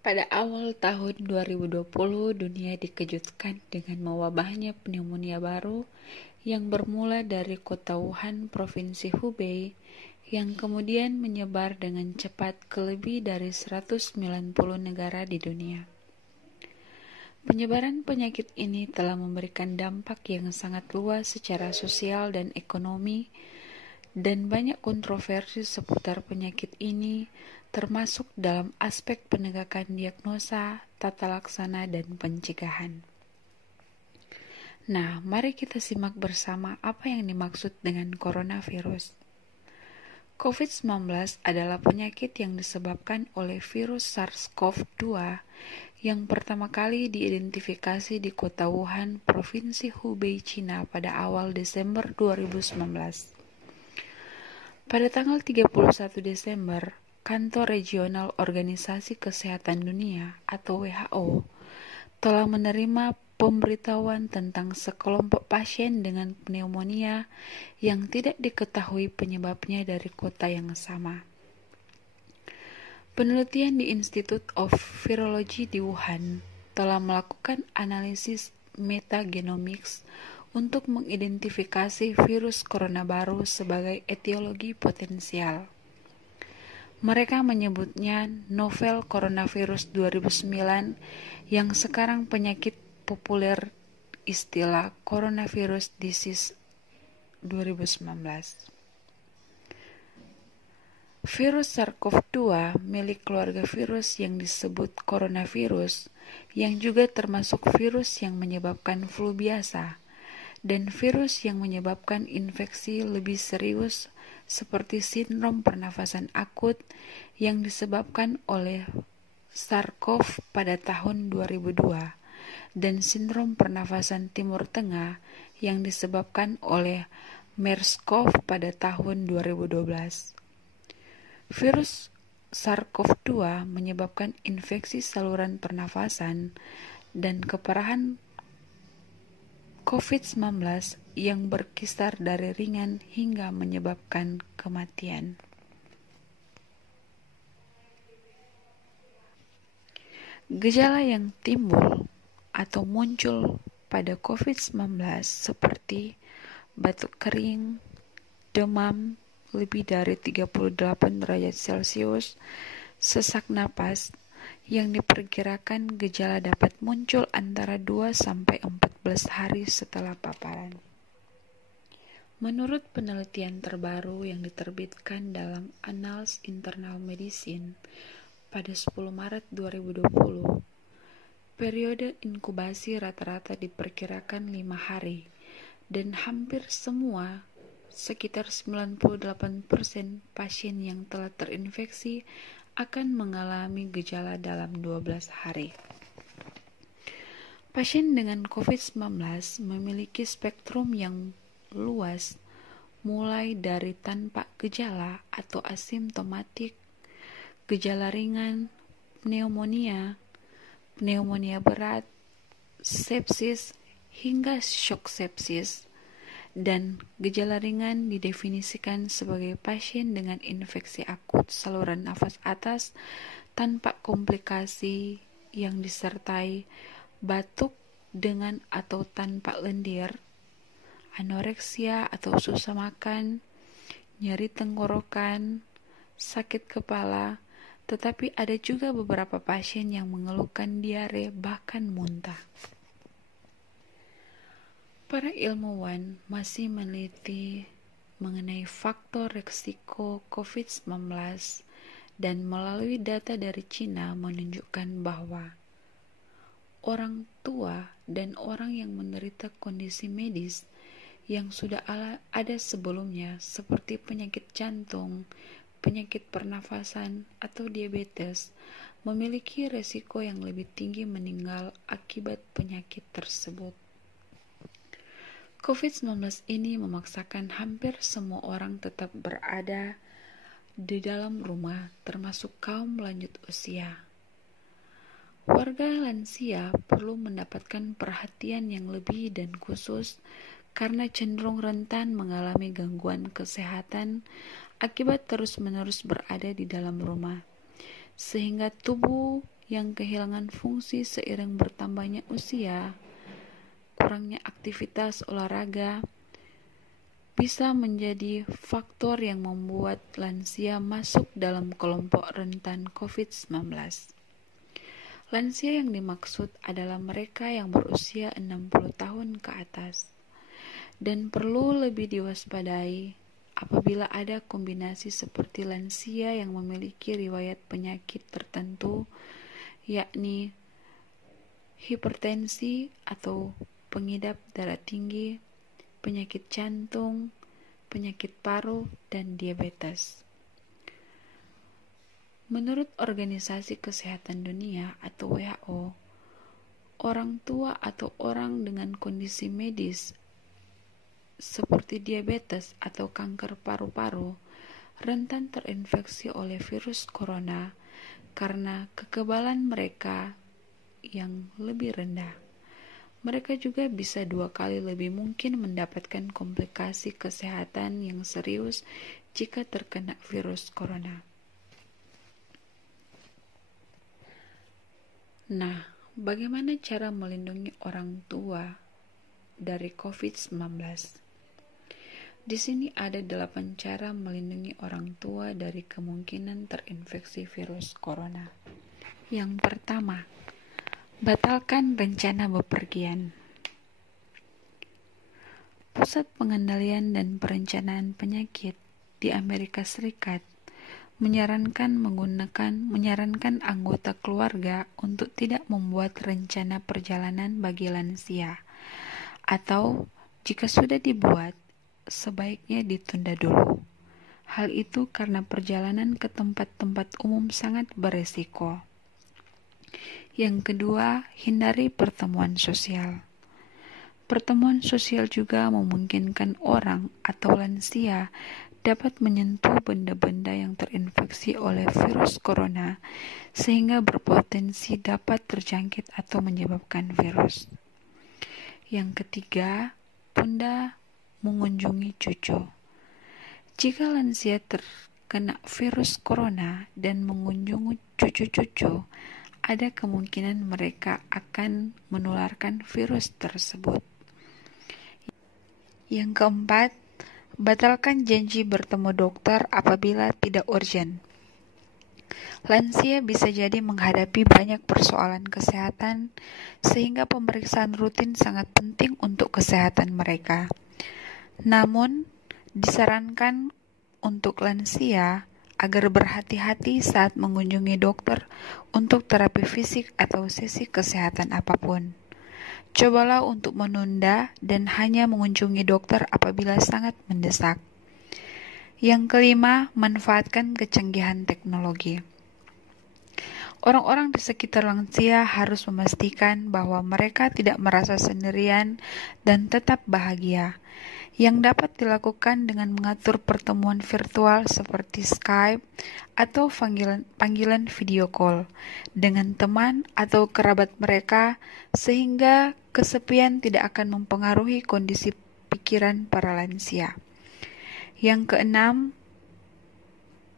Pada awal tahun 2020, dunia dikejutkan dengan mewabahnya pneumonia baru yang bermula dari kota Wuhan, Provinsi Hubei, yang kemudian menyebar dengan cepat ke lebih dari 190 negara di dunia. Penyebaran penyakit ini telah memberikan dampak yang sangat luas secara sosial dan ekonomi, dan banyak kontroversi seputar penyakit ini, termasuk dalam aspek penegakan diagnosa, tata laksana, dan pencegahan. Nah, mari kita simak bersama apa yang dimaksud dengan coronavirus. COVID-19 adalah penyakit yang disebabkan oleh virus SARS-CoV-2 yang pertama kali diidentifikasi di kota Wuhan, Provinsi Hubei, Cina pada awal Desember 2019. Pada tanggal 31 Desember, Kantor Regional Organisasi Kesehatan Dunia atau WHO telah menerima pemberitahuan tentang sekelompok pasien dengan pneumonia yang tidak diketahui penyebabnya dari kota yang sama. Penelitian di Institute of Virology di Wuhan telah melakukan analisis metagenomics untuk mengidentifikasi virus corona baru sebagai etiologi potensial. Mereka menyebutnya novel coronavirus 2009 yang sekarang penyakit populer istilah coronavirus disease 2019. Virus SARS-CoV-2 milik keluarga virus yang disebut coronavirus, yang juga termasuk virus yang menyebabkan flu biasa, dan virus yang menyebabkan infeksi lebih serius seperti sindrom pernafasan akut yang disebabkan oleh SARS-CoV pada tahun 2002 dan sindrom pernafasan Timur Tengah yang disebabkan oleh MERS-CoV pada tahun 2012. Virus SARS-CoV-2 menyebabkan infeksi saluran pernafasan dan keparahan COVID-19 yang berkisar dari ringan hingga menyebabkan kematian. Gejala yang timbul atau muncul pada COVID-19 seperti batuk kering, demam lebih dari 38 derajat Celcius, sesak napas, yang diperkirakan gejala dapat muncul antara 2-14 hari setelah paparan. Menurut penelitian terbaru yang diterbitkan dalam Annals Internal Medicine pada 10 Maret 2020, periode inkubasi rata-rata diperkirakan 5 hari, dan hampir semua, sekitar 98% pasien yang telah terinfeksi akan mengalami gejala dalam 12 hari. Pasien dengan COVID-19 memiliki spektrum yang luas, mulai dari tanpa gejala atau asimptomatik, gejala ringan, pneumonia, pneumonia berat, sepsis, hingga shock sepsis. Dan gejala ringan didefinisikan sebagai pasien dengan infeksi akut saluran nafas atas tanpa komplikasi yang disertai batuk dengan atau tanpa lendir, anoreksia atau susah makan, nyeri tenggorokan, sakit kepala, tetapi ada juga beberapa pasien yang mengeluhkan diare bahkan muntah. Para ilmuwan masih meneliti mengenai faktor resiko COVID-19 dan melalui data dari Cina menunjukkan bahwa orang tua dan orang yang menderita kondisi medis yang sudah ada sebelumnya seperti penyakit jantung, penyakit pernafasan, atau diabetes memiliki resiko yang lebih tinggi meninggal akibat penyakit tersebut. COVID-19 ini memaksakan hampir semua orang tetap berada di dalam rumah, termasuk kaum lanjut usia. Warga lansia perlu mendapatkan perhatian yang lebih dan khusus karena cenderung rentan mengalami gangguan kesehatan akibat terus-menerus berada di dalam rumah, sehingga tubuh yang kehilangan fungsi seiring bertambahnya usia, kurangnya aktivitas olahraga, bisa menjadi faktor yang membuat lansia masuk dalam kelompok rentan COVID-19. Lansia yang dimaksud adalah mereka yang berusia 60 tahun ke atas dan perlu lebih diwaspadai apabila ada kombinasi seperti lansia yang memiliki riwayat penyakit tertentu, yakni hipertensi atau pengidap darah tinggi, penyakit jantung, penyakit paru, dan diabetes. Menurut Organisasi Kesehatan Dunia atau WHO, orang tua atau orang dengan kondisi medis seperti diabetes atau kanker paru-paru rentan terinfeksi oleh virus corona karena kekebalan mereka yang lebih rendah. Mereka juga bisa 2 kali lebih mungkin mendapatkan komplikasi kesehatan yang serius jika terkena virus corona. Nah, bagaimana cara melindungi orang tua dari COVID-19? Di sini ada 8 cara melindungi orang tua dari kemungkinan terinfeksi virus corona. Yang pertama, batalkan rencana bepergian. Pusat Pengendalian dan Perencanaan Penyakit di Amerika Serikat menyarankan anggota keluarga untuk tidak membuat rencana perjalanan bagi lansia, atau jika sudah dibuat, sebaiknya ditunda dulu. Hal itu karena perjalanan ke tempat-tempat umum sangat beresiko. Yang kedua, hindari pertemuan sosial. Pertemuan sosial juga memungkinkan orang atau lansia dapat menyentuh benda-benda yang terinfeksi oleh virus corona sehingga berpotensi dapat terjangkit atau menyebabkan virus. Yang ketiga, tunda mengunjungi cucu. Jika lansia terkena virus corona dan mengunjungi cucu-cucu, ada kemungkinan mereka akan menularkan virus tersebut. Yang keempat, batalkan janji bertemu dokter apabila tidak urgent. Lansia bisa jadi menghadapi banyak persoalan kesehatan, sehingga pemeriksaan rutin sangat penting untuk kesehatan mereka. Namun, disarankan untuk lansia agar berhati-hati saat mengunjungi dokter untuk terapi fisik atau sesi kesehatan apapun. Cobalah untuk menunda dan hanya mengunjungi dokter apabila sangat mendesak. Yang kelima, manfaatkan kecanggihan teknologi. Orang-orang di sekitar lansia harus memastikan bahwa mereka tidak merasa sendirian dan tetap bahagia, yang dapat dilakukan dengan mengatur pertemuan virtual seperti Skype atau panggilan video call dengan teman atau kerabat mereka, sehingga kesepian tidak akan mempengaruhi kondisi pikiran para lansia. Yang keenam,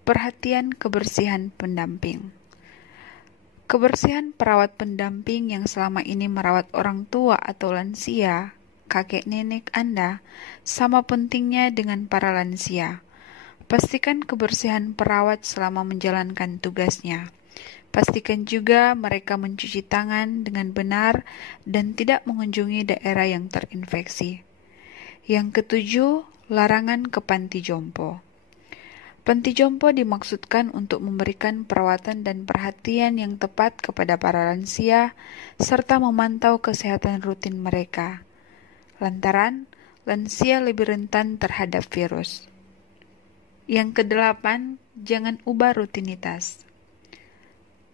perhatian kebersihan pendamping. Kebersihan perawat pendamping yang selama ini merawat orang tua atau lansia, kakek nenek Anda, sama pentingnya dengan para lansia. Pastikan kebersihan perawat selama menjalankan tugasnya. Pastikan juga mereka mencuci tangan dengan benar dan tidak mengunjungi daerah yang terinfeksi. Yang ketujuh, larangan ke panti jompo. Panti jompo dimaksudkan untuk memberikan perawatan dan perhatian yang tepat kepada para lansia, serta memantau kesehatan rutin mereka. Lantaran, lansia lebih rentan terhadap virus. Yang kedelapan, jangan ubah rutinitas.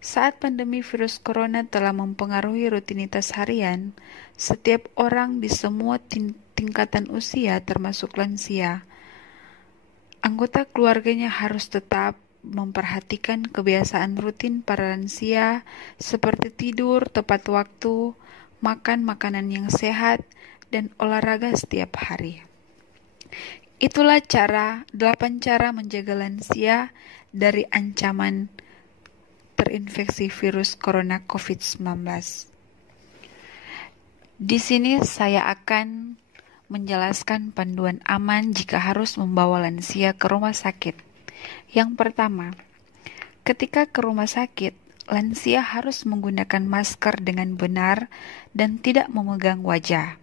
Saat pandemi virus corona telah mempengaruhi rutinitas harian, setiap orang di semua tingkatan usia termasuk lansia, anggota keluarganya harus tetap memperhatikan kebiasaan rutin para lansia seperti tidur tepat waktu, makan makanan yang sehat, dan olahraga setiap hari. Itulah 8 cara menjaga lansia dari ancaman terinfeksi virus corona COVID-19. Di sini saya akan menjelaskan panduan aman jika harus membawa lansia ke rumah sakit. Yang pertama, ketika ke rumah sakit, lansia harus menggunakan masker dengan benar dan tidak memegang wajah.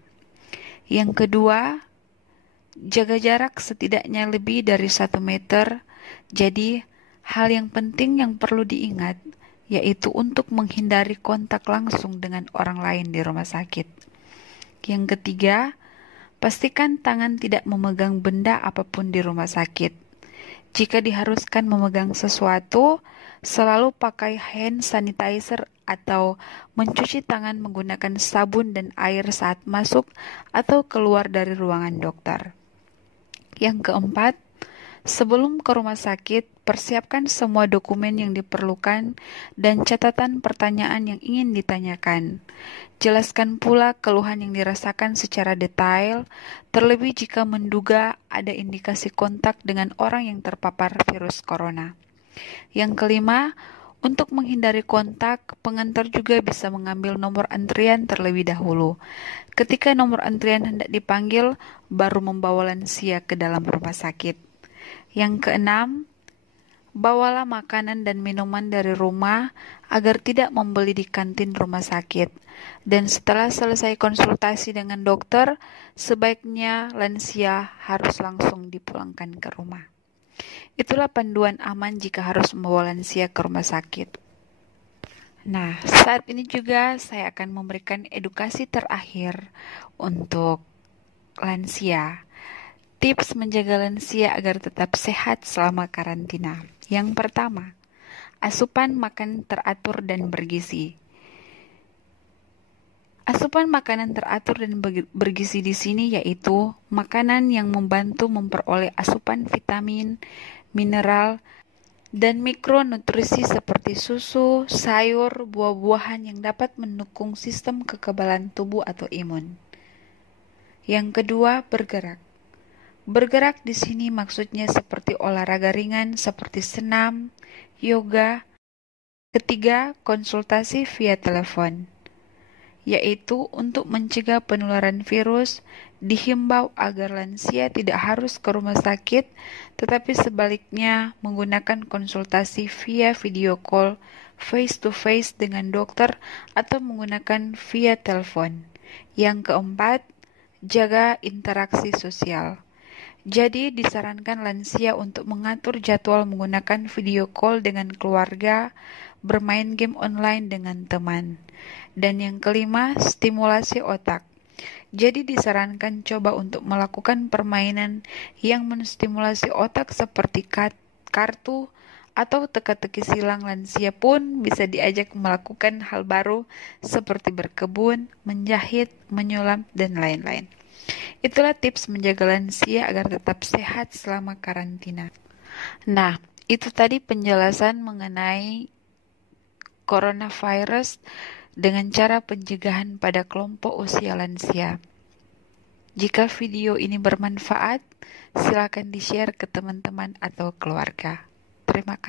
Yang kedua, jaga jarak setidaknya lebih dari 1 meter. Jadi, hal yang penting yang perlu diingat yaitu untuk menghindari kontak langsung dengan orang lain di rumah sakit. Yang ketiga, pastikan tangan tidak memegang benda apapun di rumah sakit. Jika diharuskan memegang sesuatu, selalu pakai hand sanitizer atau mencuci tangan menggunakan sabun dan air saat masuk atau keluar dari ruangan dokter. Yang keempat, sebelum ke rumah sakit, persiapkan semua dokumen yang diperlukan dan catatan pertanyaan yang ingin ditanyakan. Jelaskan pula keluhan yang dirasakan secara detail, terlebih jika menduga ada indikasi kontak dengan orang yang terpapar virus corona. Yang kelima, untuk menghindari kontak, pengantar juga bisa mengambil nomor antrian terlebih dahulu. Ketika nomor antrian hendak dipanggil, baru membawa lansia ke dalam rumah sakit. Yang keenam, bawalah makanan dan minuman dari rumah agar tidak membeli di kantin rumah sakit. Dan setelah selesai konsultasi dengan dokter, sebaiknya lansia harus langsung dipulangkan ke rumah. Itulah panduan aman jika harus membawa lansia ke rumah sakit. Nah, saat ini juga saya akan memberikan edukasi terakhir untuk lansia. Tips menjaga lansia agar tetap sehat selama karantina. Yang pertama, asupan makan teratur dan bergizi. Asupan makanan teratur dan bergizi di sini yaitu makanan yang membantu memperoleh asupan vitamin, mineral, dan mikronutrisi seperti susu, sayur, buah-buahan yang dapat mendukung sistem kekebalan tubuh atau imun. Yang kedua, bergerak. Bergerak di sini maksudnya seperti olahraga ringan seperti senam, yoga. Ketiga, konsultasi via telepon, yaitu untuk mencegah penularan virus, dihimbau agar lansia tidak harus ke rumah sakit, tetapi sebaliknya menggunakan konsultasi via video call, face to face dengan dokter, atau menggunakan via telepon. Yang keempat, jaga interaksi sosial. Jadi disarankan lansia untuk mengatur jadwal menggunakan video call dengan keluarga, bermain game online dengan teman. Dan yang kelima, stimulasi otak. Jadi disarankan coba untuk melakukan permainan yang menstimulasi otak seperti kartu atau teka-teki silang. Lansia pun bisa diajak melakukan hal baru seperti berkebun, menjahit, menyulam, dan lain-lain. Itulah tips menjaga lansia agar tetap sehat selama karantina. Nah, itu tadi penjelasan mengenai coronavirus dengan cara pencegahan pada kelompok usia lansia. Jika video ini bermanfaat, silakan di-share ke teman-teman atau keluarga. Terima kasih.